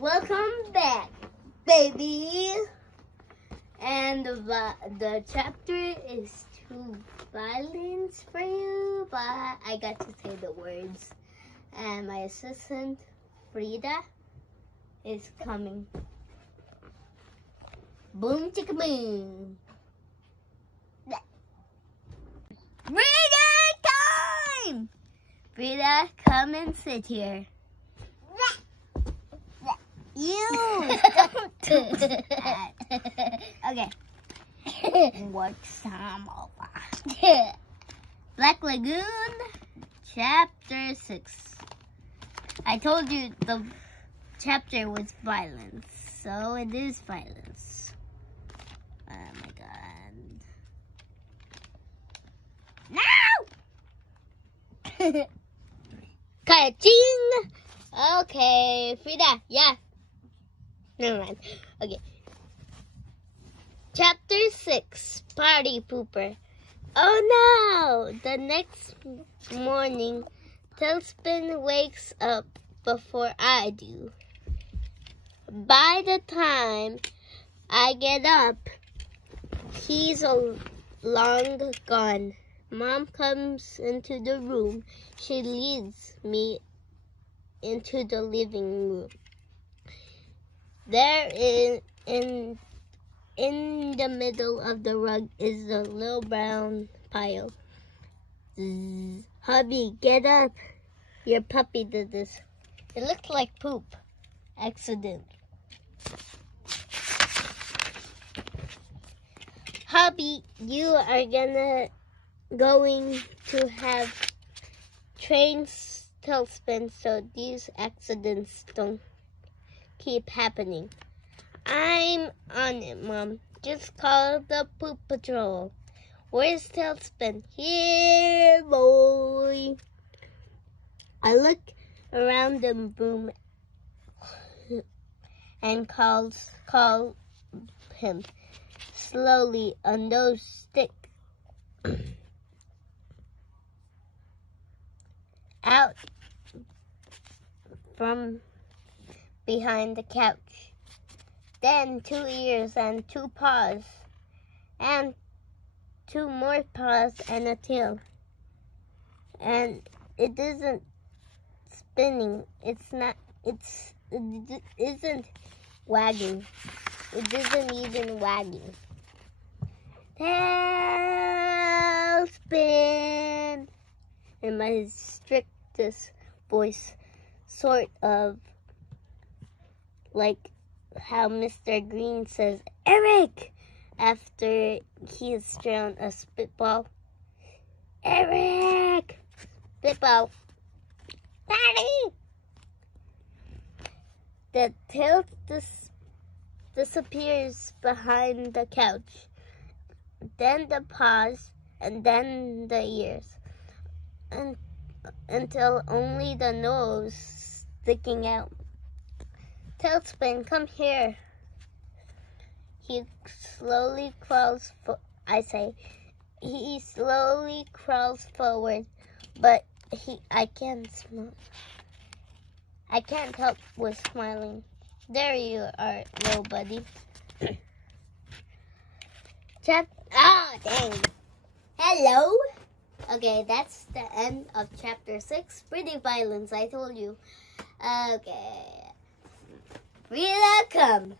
Welcome back, baby. And the chapter is too violent for you, but I got to say the words. And my assistant, Frida, is coming. Boom, chicka boom. Frida, time! Frida, come and sit here. You don't do that. Okay. What's some over? Black Lagoon, chapter 6. I told you the chapter was violence, so it is violence. Oh my god. No! Ka-ching! Okay, Frida, yeah. Never mind. Okay. Chapter 6, Party Pooper. Oh no! The next morning, Tailspin wakes up before I do. By the time I get up, he's long gone. Mom comes into the room. She leads me into the living room. There in the middle of the rug is a little brown pile. Zzz. Hubby, get up. Your puppy did this. It looked like poop. Accident. Hubby, you are going to have trains tailspin so these accidents don't keep happening. I'm on it, Mom. Just call the poop patrol. Where's Tailspin? Here, boy. I look around the room and call him. Slowly, a nose stick out from behind the couch. Then 2 ears and 2 paws, and 2 more paws and a tail. And it isn't spinning. It isn't wagging. It isn't even wagging. Tailspin! In my strictest voice, sort of like how Mr. Green says, Eric, after he has thrown a spitball. Eric! Spitball. Daddy! The tail disappears behind the couch. Then the paws, and then the ears. Until only the nose sticking out. Tailspin, come here. He slowly crawls he slowly crawls forward, but I can't help with smiling. There you are, little buddy. Dang. Hello. Okay, that's the end of chapter 6. Pretty violence, I told you. Okay. Frida, come.